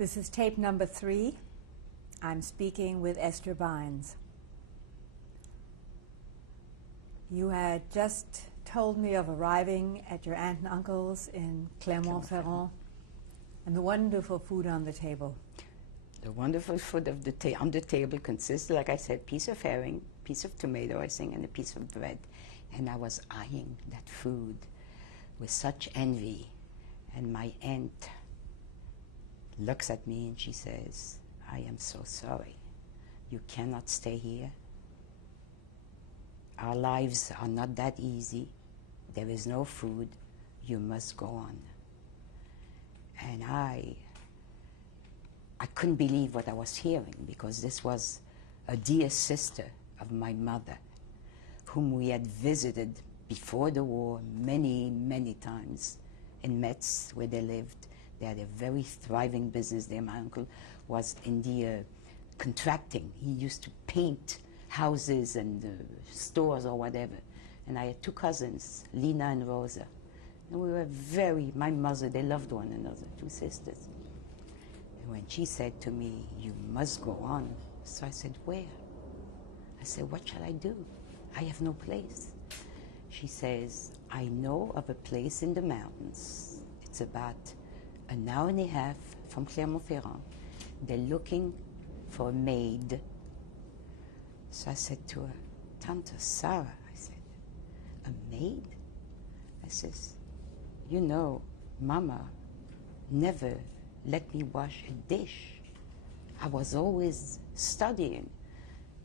This is tape number 3. I'm speaking with Esther Bines. You had just told me of arriving at your aunt and uncle's in Clermont-Ferrand and the wonderful food on the table. The wonderful food on the table consists, like I said, piece of herring, piece of tomato, I think, and a piece of bread. And I was eyeing that food with such envy. And my aunt looks at me and she says, "I am so sorry. You cannot stay here. Our lives are not that easy. There is no food. You must go on." And I couldn't believe what I was hearing, because this was a dear sister of my mother, whom we had visited before the war many, many times in Metz, where they lived. They had a very thriving business there. My uncle was in the contracting. He used to paint houses and stores or whatever. And I had 2 cousins, Lina and Rosa. And we were my mother, they loved one another, 2 sisters. And when she said to me, "You must go on," so I said, "Where?" I said, "What shall I do? I have no place." She says, "I know of a place in the mountains. It's about an hour and a half from Clermont-Ferrand. They're looking for a maid." So I said to her, "Tante Sarah," I said, "a maid?" I says, "You know, Mama never let me wash a dish. I was always studying."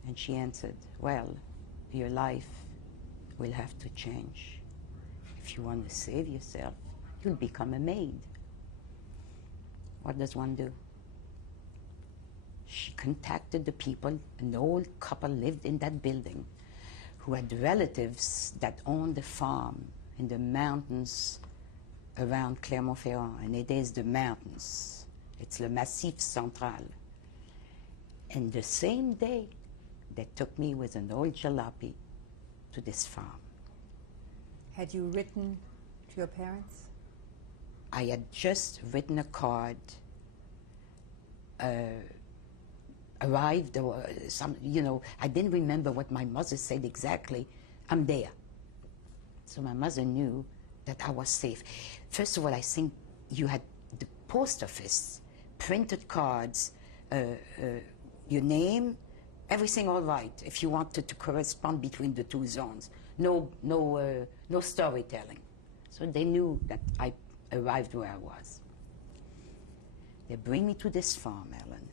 And she answered, "Well, your life will have to change. If you want to save yourself, you'll become a maid." What does one do? She contacted the people. An old couple lived in that building who had relatives that owned a farm in the mountains around Clermont-Ferrand, and it is the mountains. It's le Massif Central. And the same day, they took me with an old jalopy to this farm. Had you written to your parents? I had just written a card, arrived, or I didn't remember what my mother said exactly. "I'm there." So my mother knew that I was safe. First of all, I think you had the post office, printed cards, your name, everything all right, if you wanted to correspond between the 2 zones. No storytelling. So they knew that I arrived where I was. They bring me to this farm, Ellen.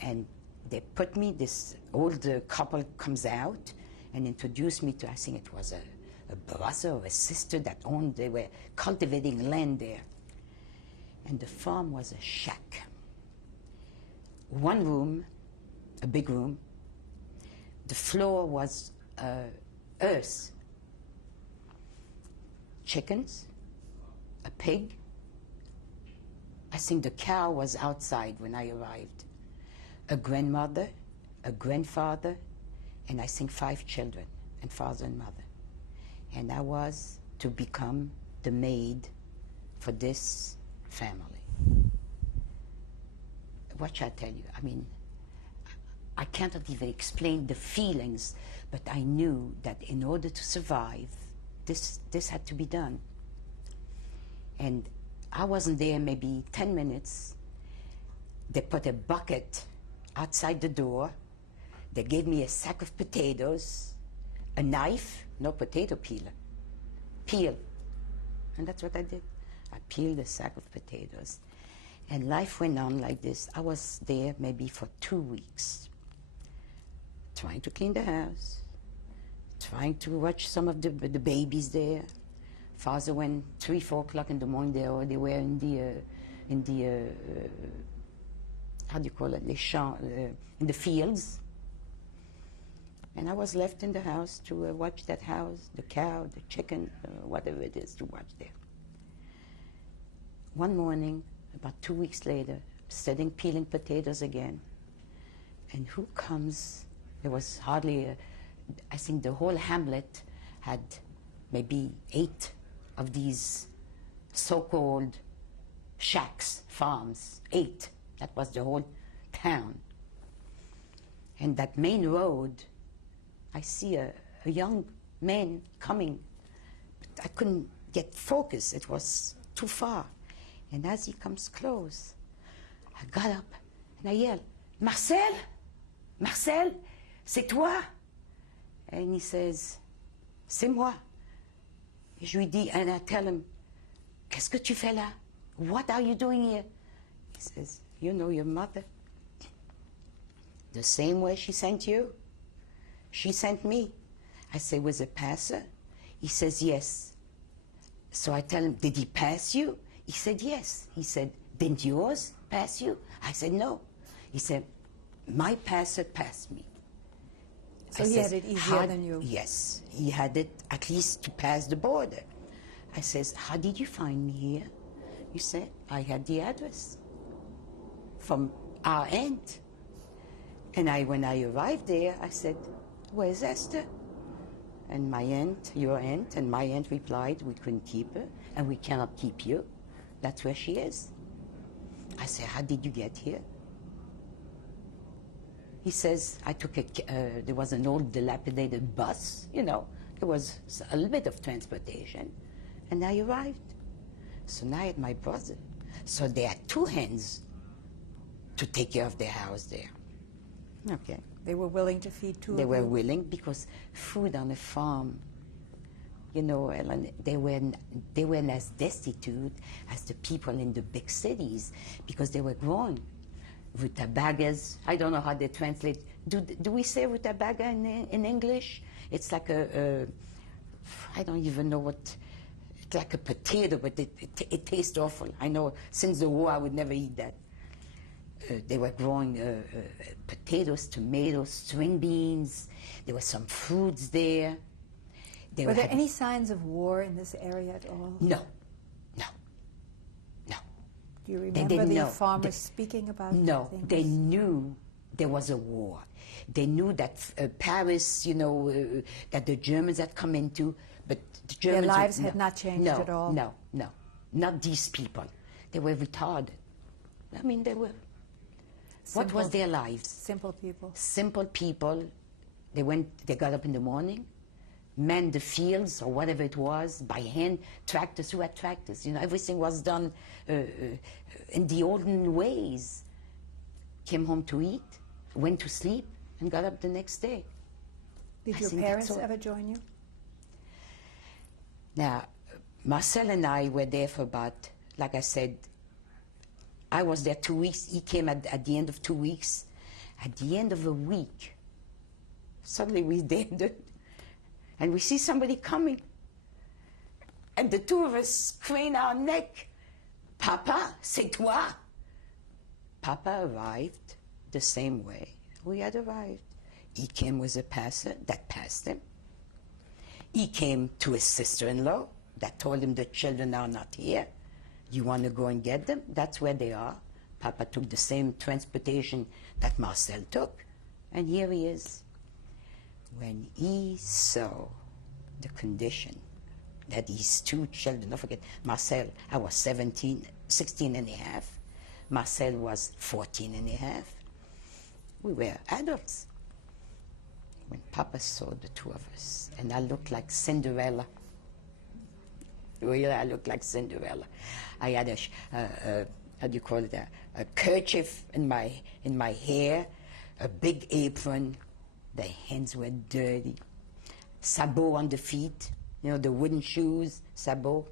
And they put me, this old couple comes out and introduced me to, I think it was a brother or a sister that owned, they were cultivating land there. And the farm was a shack. 1 room, a big room. The floor was earth. Chickens, a pig. I think the cow was outside when I arrived. A grandmother, a grandfather, and I think 5 children, and father and mother. And I was to become the maid for this family. What shall I tell you? I mean, I cannot even explain the feelings, but I knew that in order to survive, this had to be done. And I wasn't there maybe 10 minutes. They put a bucket outside the door. They gave me a sack of potatoes, a knife, no potato peeler, peel. And that's what I did. I peeled a sack of potatoes. And life went on like this. I was there maybe for 2 weeks, trying to clean the house, trying to watch some of the babies there. Father went 3, 4 o'clock in the morning. They were in the how do you call it? Les champs, in the fields. And I was left in the house to watch that house, the cow, the chicken, whatever it is to watch there. One morning, about 2 weeks later, sitting peeling potatoes again, and who comes? There was hardly, I think the whole hamlet had maybe 8 of these so-called shacks, farms, 8. That was the whole town. And that main road, I see a young man coming. But I couldn't get focused. It was too far. And as he comes close, I got up and I yelled, Marcel? Marcel? C'est toi? And he says, c'est moi. Et je lui dis, and I tell him, qu'est-ce que tu fais là? What are you doing here? He says, you know your mother. The same way she sent you, she sent me. I say, was a passer? He says, yes. So I tell him, did he pass you? He said, yes. He said, didn't yours pass you? I said, no. He said, my passer passed me. So he had it easier than you? Yes, he had it at least to pass the border. I says, how did you find me here? He said, I had the address from our aunt. And when I arrived there, I said, where's Esther? And my aunt, your aunt, and my aunt replied, we couldn't keep her, and we cannot keep you. That's where she is. I said, how did you get here? He says, I took there was an old dilapidated bus, you know, there was a little bit of transportation, and I arrived. So now I had my brother. So they had 2 hands to take care of their house there. Okay. They were willing to feed 2 of you? They were willing because food on a farm, you know, Ellen, they weren't as destitute as the people in the big cities because they were growing. Rutabagas, I don't know how they translate. Do we say rutabaga in English? It's like I don't even know what, it's like a potato, but it tastes awful. I know since the war I would never eat that. They were growing potatoes, tomatoes, string beans. There were some fruits there. Were there any signs of war in this area at all? No. Do you remember the farmers speaking about things? No, they knew there was a war. They knew that Paris, you know, that the Germans had come into, but the Germans... Their lives had not changed at all? No. Not these people. They were retarded. I mean, they were... What was their lives? Simple people. Simple people. They got up in the morning, manned the fields or whatever it was by hand, tractors, who had tractors, you know, everything was done in the olden ways. Came home to eat, went to sleep, and got up the next day. Did your parents ever join you? Now, Marcel and I were there for about, like I said, I was there 2 weeks. He came at the end of 2 weeks. At the end of a week, suddenly we're there, and we see somebody coming. And the 2 of us crane our neck. Papa, c'est toi. Papa arrived the same way we had arrived. He came with a passer that passed him. He came to his sister-in-law that told him the children are not here. You want to go and get them? That's where they are. Papa took the same transportation that Marcel took, and here he is. When he saw the condition that these 2 children, don't forget, Marcel, I was 16 and a half. Marcel was 14 and a half. We were adults. When Papa saw the 2 of us, and I looked like Cinderella. Really, I looked like Cinderella. I had how do you call it, a kerchief in my hair, a big apron. The hands were dirty. Sabots on the feet, you know, the wooden shoes, sabots.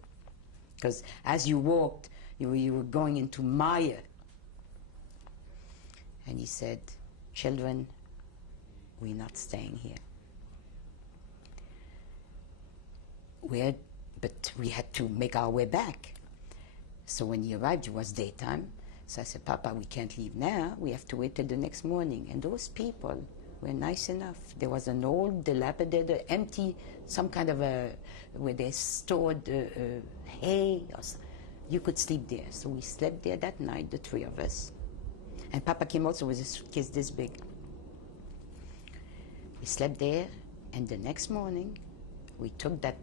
Because as you walked, you were going into mire. And he said, children, we're not staying here. But we had to make our way back. So when he arrived, it was daytime. So I said, Papa, we can't leave now. We have to wait till the next morning. And those people were nice enough. There was an old, dilapidated, empty, some kind of where they stored hay. You could sleep there. So we slept there that night, the 3 of us. And Papa came also with a suitcase this big. We slept there, and the next morning, we took that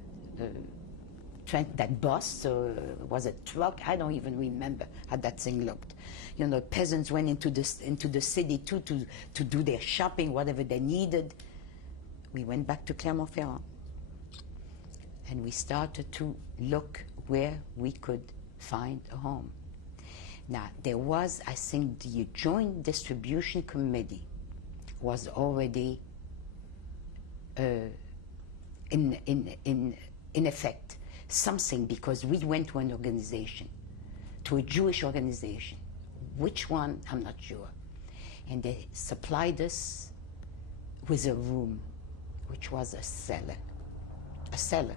that bus, or was a truck? I don't even remember how that thing looked. You know, peasants went into the city too to do their shopping, whatever they needed. We went back to Clermont-Ferrand, and we started to look where we could find a home. Now, there was, I think, the Joint Distribution Committee was already in effect, something, because we went to an organization, to a Jewish organization. Which one, I'm not sure. And they supplied us with a room, which was a cellar. A cellar.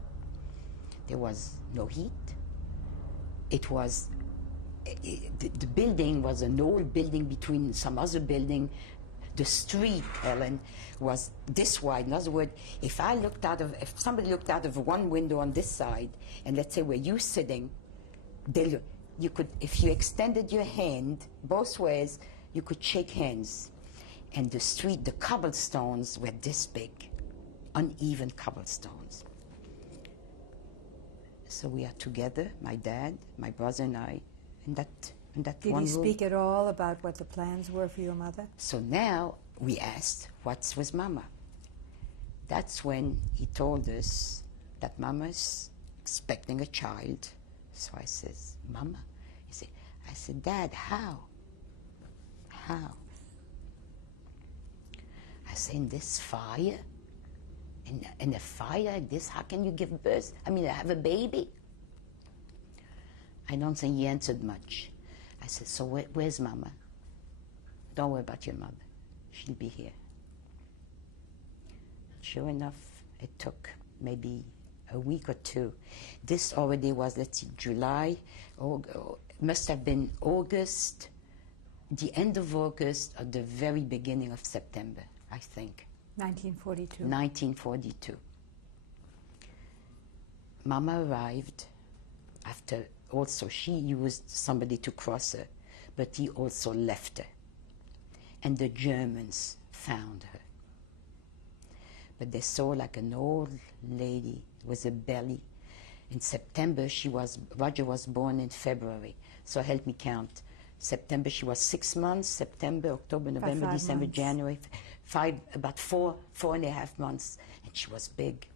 There was no heat. It was, the building was an old building between some other building. The street, Helen, was this wide. In other words, if somebody looked out of one window on this side, and let's say where you sitting, you could, if you extended your hand both ways, you could shake hands. And the street, the cobblestones were this big, uneven cobblestones. So we are together, my dad, my brother and I, in that Did one he room. speak at all about what the plans were for your mother? So now we asked, what's with Mama? That's when he told us that Mama's expecting a child. So I says, Mama? I said, Dad, how? How? I said, in this fire? In a fire like this, how can you give birth? Have a baby? I don't think he answered much. I said, so where's Mama? Don't worry about your mother. She'll be here. Sure enough, it took maybe a week or two. This already was, let's see, July, must have been August, the end of August or the very beginning of September, I think. 1942. 1942. Mama arrived after, also she used somebody to cross her, but he also left her. And the Germans found her. But they saw like an old lady with a belly. In September, Roger was born in February. So help me count. September, she was 6 months. September, October, November, December, months. January. About 4.5 months. And she was big.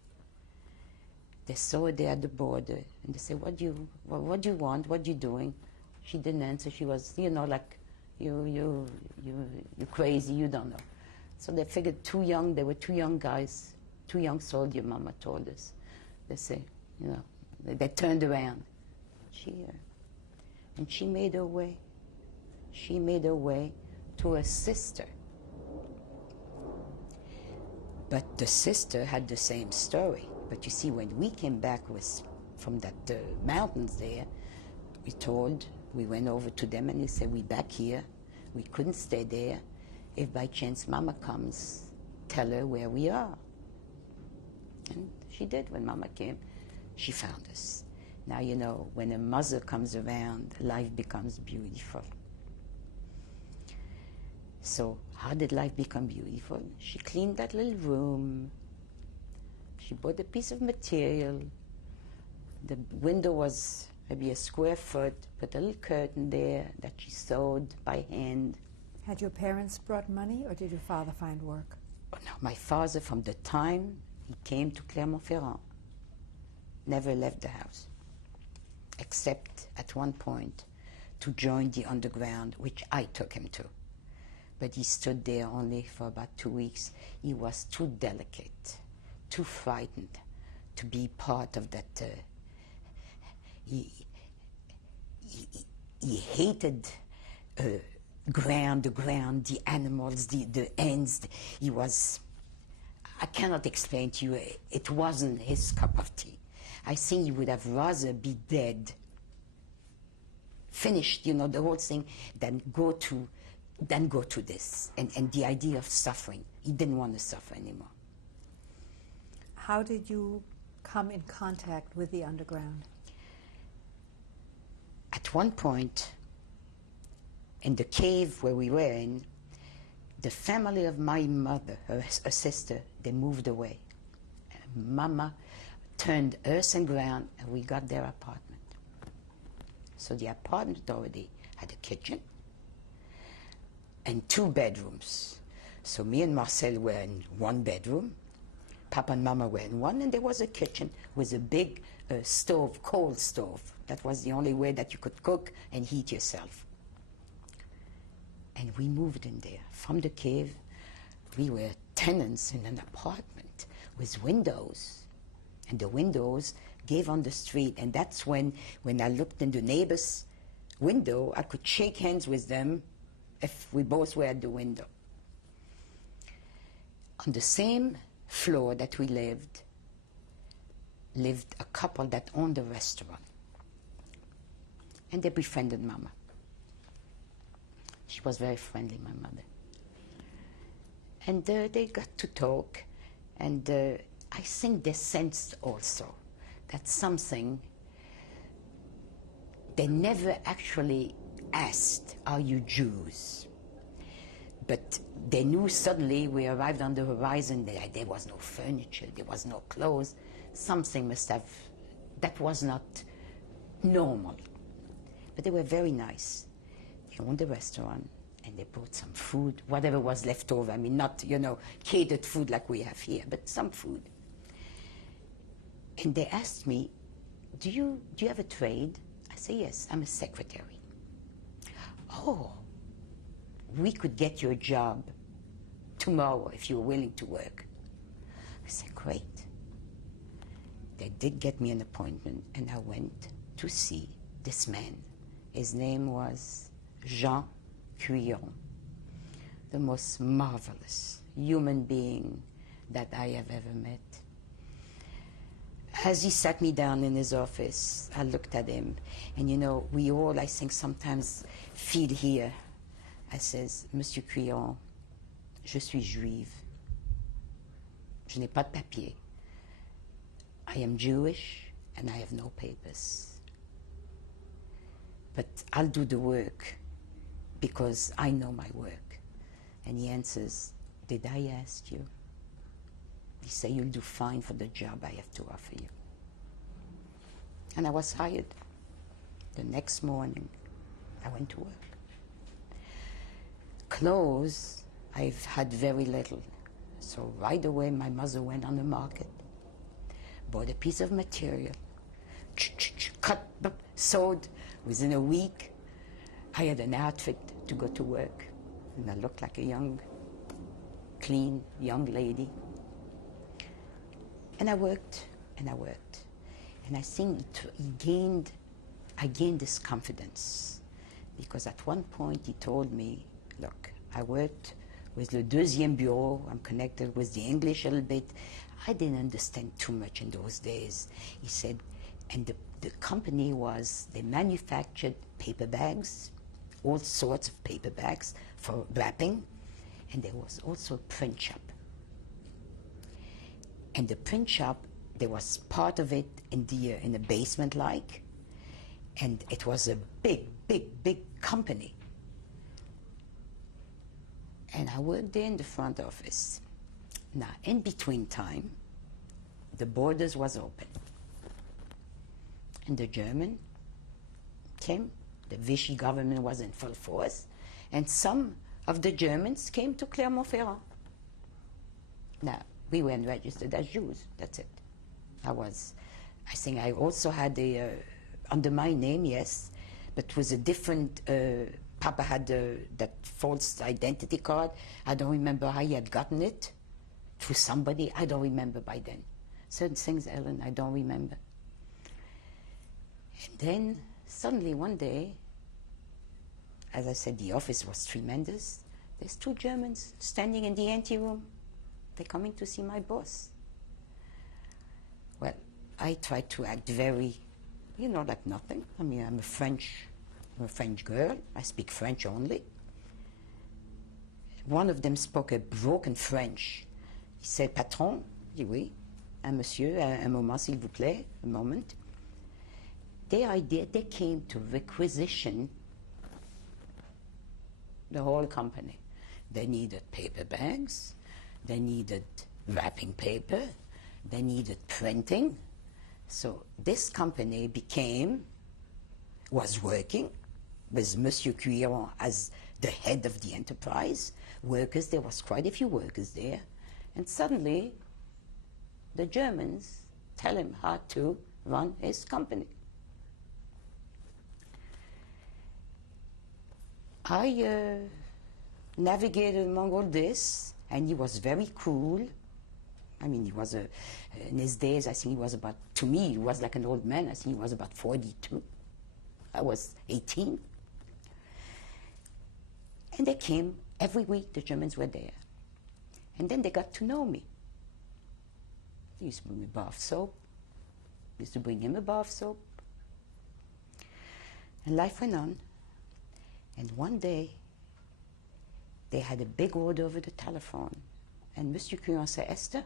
They saw her there at the border. And they said, what do you want? What are you doing? She didn't answer. She was, like, you're crazy. You don't know. So they figured too young. They were two young guys, two young soldiers, Mama told us. They say, they turned around. And she made her way. She made her way to her sister. But the sister had the same story. But you see, when we came back from the mountains there, we went over to them and they said, we're back here. We couldn't stay there. If by chance Mama comes, tell her where we are. And she did. When Mama came, she found us. Now, when a mother comes around, life becomes beautiful. So how did life become beautiful? She cleaned that little room. She bought a piece of material. The window was maybe a square foot, put a little curtain there that she sewed by hand. Had your parents brought money, or did your father find work? Oh, no, my father, from the time he came to Clermont-Ferrand, never left the house, except at one point to join the underground, which I took him to. But he stood there only for about 2 weeks. He was too delicate, too frightened to be part of that. He hated the ground, the animals, the ants. I cannot explain to you, it wasn't his cup of tea. I think he would have rather be dead, finished, the whole thing, than go to this, and the idea of suffering. He didn't want to suffer anymore. How did you come in contact with the underground? At one point, in the cave where we were in, the family of my mother, her sister, they moved away. Mama turned earth and ground, and we got their apartment. So the apartment already had a kitchen and 2 bedrooms. So me and Marcel were in 1 bedroom, Papa and Mama were in one, and there was a kitchen with a big stove, coal stove. That was the only way that you could cook and heat yourself. And we moved in there. From the cave, we were tenants in an apartment with windows. And the windows gave on the street. And that's when I looked in the neighbor's window, I could shake hands with them if we both were at the window. On the same floor that we lived a couple that owned a restaurant. And they befriended Mama. She was very friendly, my mother. And they got to talk, and I think they sensed also that something, they never actually asked, "Are you Jews?" But they knew suddenly we arrived on the horizon, there was no furniture, there was no clothes. Something must have, that was not normal. But they were very nice. They owned a restaurant, and they brought some food, whatever was left over. I mean, not, catered food like we have here, but some food. And they asked me, do you have a trade? I say, yes, I'm a secretary. Oh, we could get you a job tomorrow if you were willing to work. I said, great. They did get me an appointment, and I went to see this man. His name was Jean Cuillon, the most marvelous human being that I have ever met. As he sat me down in his office, I looked at him, and we all, I think, sometimes feel here. I says, Monsieur Cuillon, je suis juive. Je n'ai pas de papier. I am Jewish, and I have no papers. But I'll do the work because I know my work. And he answers, did I ask you? He said, you'll do fine for the job I have to offer you. And I was hired. The next morning, I went to work. Clothes, I've had very little. So right away, my mother went on the market, bought a piece of material, cut, sewed. Within a week, I had an outfit to go to work. And I looked like a young, clean, young lady. And I worked, and I worked. And I think I gained this confidence. Because at one point he told me, look, I worked with Le Deuxième Bureau. I'm connected with the English a little bit. I didn't understand too much in those days. He said, and the company was, they manufactured paper bags, all sorts of paper bags for wrapping, and there was also a print shop. And the print shop, there was part of it in the basement like, and it was a big, big, big company. And I worked there in the front office. Now, in between time, the borders was open. And the German came, the Vichy government was in full force, and some of the Germans came to Clermont-Ferrand. Now, we weren't registered as Jews, that's it. I think I also had under my name, yes, but with a different, Papa had that false identity card. I don't remember how he had gotten it, through somebody, I don't remember by then. Certain things, Ellen, I don't remember. And then, suddenly one day, as I said, the office was tremendous. There's 2 Germans standing in the anteroom. They're coming to see my boss. Well, I tried to act very, like nothing. I mean, I'm a French girl. I speak French only. One of them spoke a broken French. He said, Patron? I dis, oui. Monsieur, un moment, s'il vous plaît, a moment. Their idea, they came to requisition the whole company. They needed paper bags, they needed wrapping paper, they needed printing, So this company was working with Monsieur Cuiron as the head of the enterprise. Workers, there was quite a few workers there. And suddenly, the Germans tell him how to run his company. I navigated among all this, and he was very cool. I mean, he was in his days, I think he was about, to me, he was like an old man. I think he was about 42. I was 18. And they came every week, the Germans were there. And then they got to know me. They used to bring me bath soap. Used to bring him a bath soap. And life went on. And one day, they had a big order over the telephone. And Monsieur Cuiron said, Esther,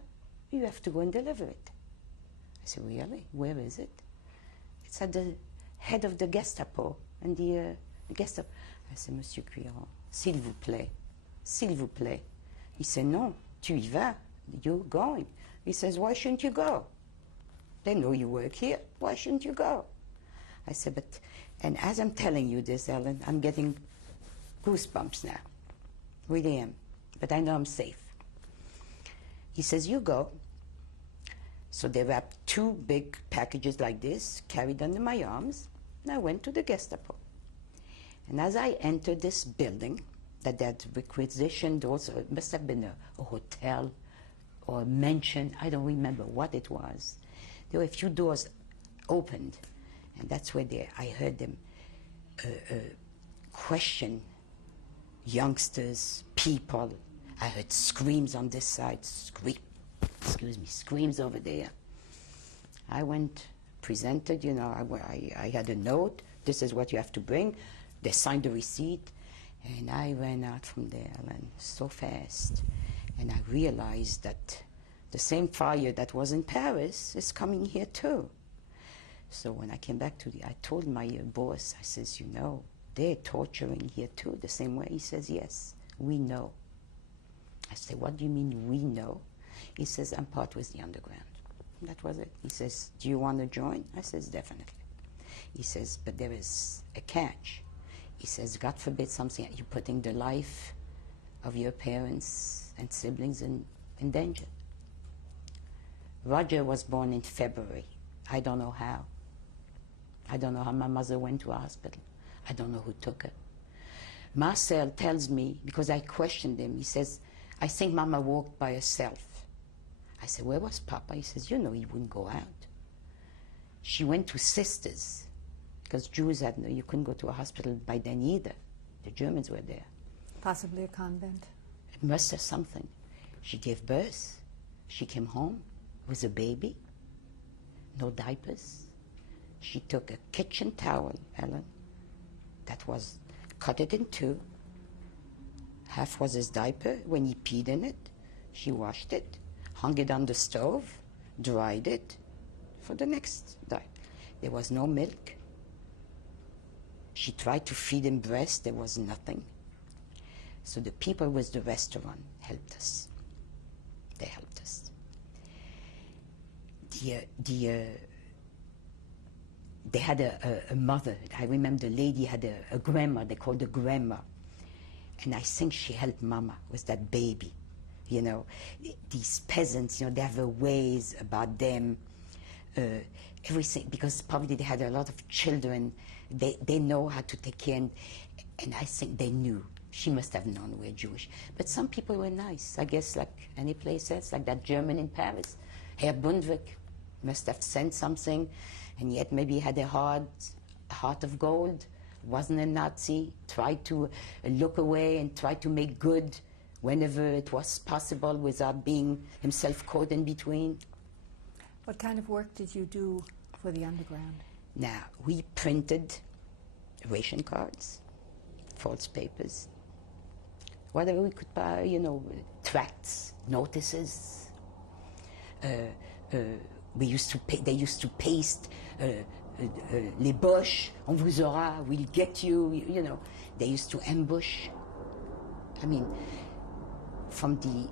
you have to go and deliver it. I said, really? Where is it? It's at the head of the Gestapo. And the Gestapo. I said, Monsieur Cuiron, s'il vous plaît, s'il vous plaît. He said, non, tu y vas, you're going. He says, why shouldn't you go? They know you work here, why shouldn't you go? I said, but, and as I'm telling you this, Ellen, I'm getting goosebumps now. Really am. But I know I'm safe. He says, you go. So they wrapped 2 big packages like this, carried under my arms, and I went to the Gestapo. And as I entered this building, that had requisitioned also, it must have been a hotel or a mansion, I don't remember what it was. There were a few doors opened, and that's where I heard them question youngsters, people. I heard screams on this side, screams over there. I went, presented, you know, I had a note, this is what you have to bring. They signed the receipt, and I ran out from there, and so fast. And I realized that the same fire that was in Paris is coming here too. So when I came back I told my boss, I says, you know, they're torturing here too, the same way. He says, yes, we know. I said, what do you mean we know? He says, I'm part with the underground. And that was it. He says, do you want to join? I says, definitely. He says, but there is a catch. He says, God forbid something, you're putting the life of your parents and siblings in danger. Roger was born in February. I don't know how. I don't know how my mother went to a hospital. I don't know who took her. Marcel tells me, because I questioned him, he says, I think Mama walked by herself. I said, where was Papa? He says, you know, he wouldn't go out. She went to sisters, because Jews had you couldn't go to a hospital by then either. The Germans were there. Possibly a convent. It must have something. She gave birth. She came home with a baby, no diapers. She took a kitchen towel, Ellen, that was, cut it in 2. Half was his diaper. When he peed in it, she washed it, hung it on the stove, dried it for the next diaper. There was no milk. She tried to feed him breast. There was nothing. So the people with the restaurant helped us. They helped us. They had a mother. I remember the lady had a grandma. They called her grandma. And I think she helped Mama with that baby. You know, these peasants, you know, they have a ways about them. Everything, because probably they had a lot of children. They know how to take care. And I think they knew. She must have known we're Jewish. But some people were nice. I guess like any place else, like that German in Paris. Herr Bundwick must have sent something. And yet maybe he had a heart of gold, wasn't a Nazi, tried to look away and tried to make good whenever it was possible without being himself caught in between. What kind of work did you do for the underground? Now, we printed ration cards, false papers, whatever we could buy, you know, tracts, notices. They used to paste les Boches, on vous aura, we'll get you, you know. They used to ambush. I mean, from the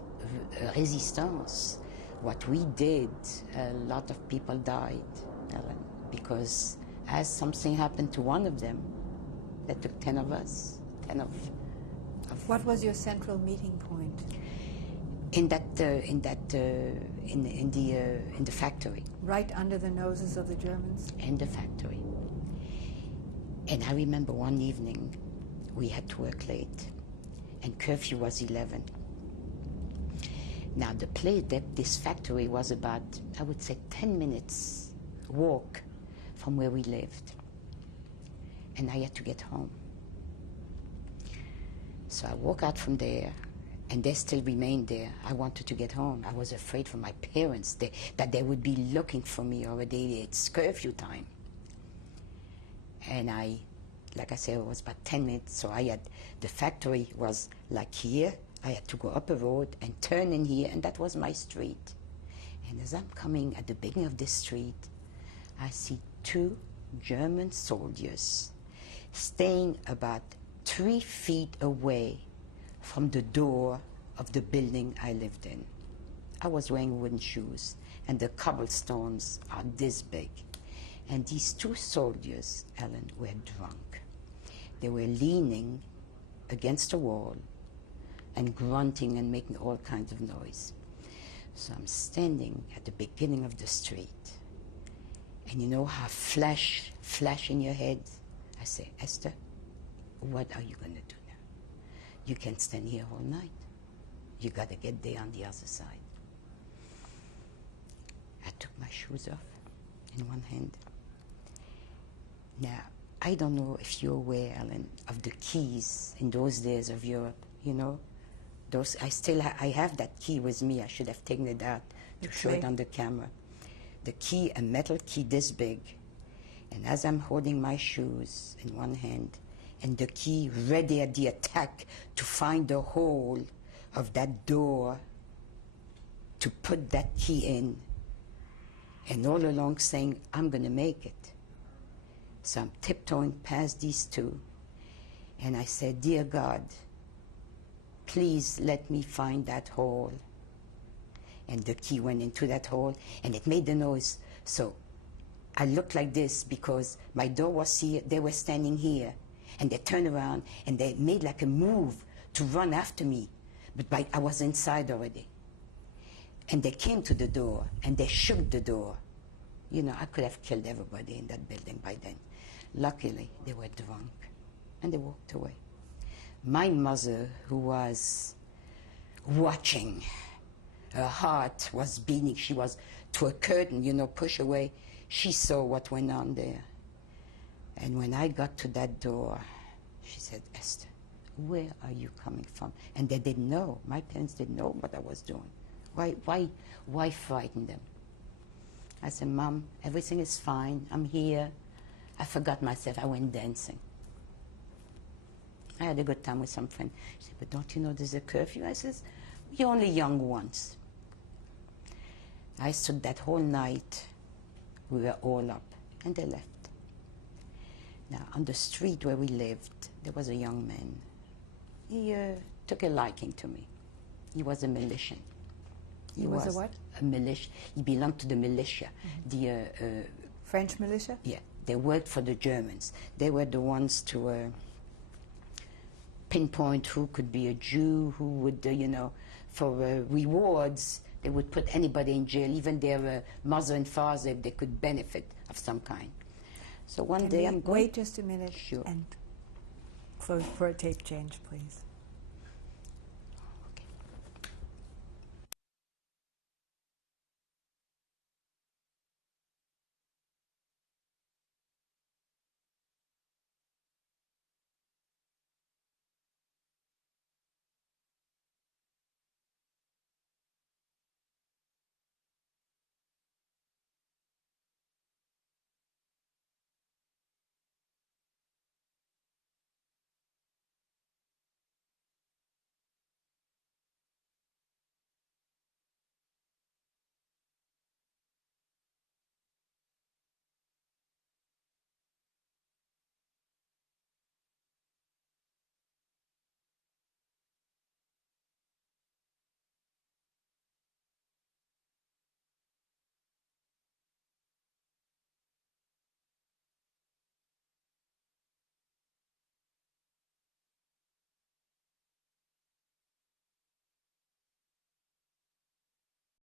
resistance, what we did, a lot of people died. Ellen, because as something happened to one of them, that took 10 of us, 10 of What was your central meeting point? in the factory. Right under the noses of the Germans? In the factory. And I remember one evening we had to work late, and curfew was 11. Now this factory was about, I would say, 10 minutes walk from where we lived, and I had to get home. So I walked out from there, and they still remained there. I wanted to get home. I was afraid for my parents that they would be looking for me already. It's curfew time. And like I said, it was about 10 minutes, so the factory was like here. I had to go up a road and turn in here, and that was my street. And as I'm coming at the beginning of this street, I see 2 German soldiers staying about 3 feet away from the door of the building I lived in. I was wearing wooden shoes, and the cobblestones are this big. And these 2 soldiers, Ellen, were drunk. They were leaning against a wall and grunting and making all kinds of noise. So I'm standing at the beginning of the street, and you know how flash in your head? I say, Esther, what are you going to do now? You can't stand here all night. You got to get there on the other side. I took my shoes off in one hand. Now, I don't know if you're aware, Ellen, of the keys in those days of Europe, you know? I have that key with me. I should have taken it out to show it on the camera. The key, a metal key this big. And as I'm holding my shoes in one hand, and the key ready at the attack to find the hole of that door, to put that key in, and all along saying, I'm going to make it. So I'm tiptoeing past these 2, and I said, Dear God, please let me find that hole. And the key went into that hole, and it made the noise. So I looked like this because my door was here, they were standing here, and they turned around, and they made like a move to run after me. But I was inside already. And they came to the door, and they shook the door. You know, I could have killed everybody in that building by then. Luckily, they were drunk, and they walked away. My mother, who was watching, her heart was beating. She was to a curtain, you know, push away. She saw what went on there. And when I got to that door, she said, Esther, where are you coming from? And they didn't know. My parents didn't know what I was doing. Why frighten them? I said, Mom, everything is fine. I'm here. I forgot myself. I went dancing. I had a good time with some friends. She said, but don't you know there's a curfew? I says, you're only young once. I stood that whole night. We were all up, and they left. Now, on the street where we lived, there was a young man. He took a liking to me. He was a militian. He was a what? A militia. He belonged to the militia. The French militia? Yeah. They worked for the Germans. They were the ones to pinpoint who could be a Jew, who would, you know, for rewards, they would put anybody in jail, even their mother and father, if they could benefit of some kind. So one day I'm going... Wait just a minute. Sure. And for a tape change, please.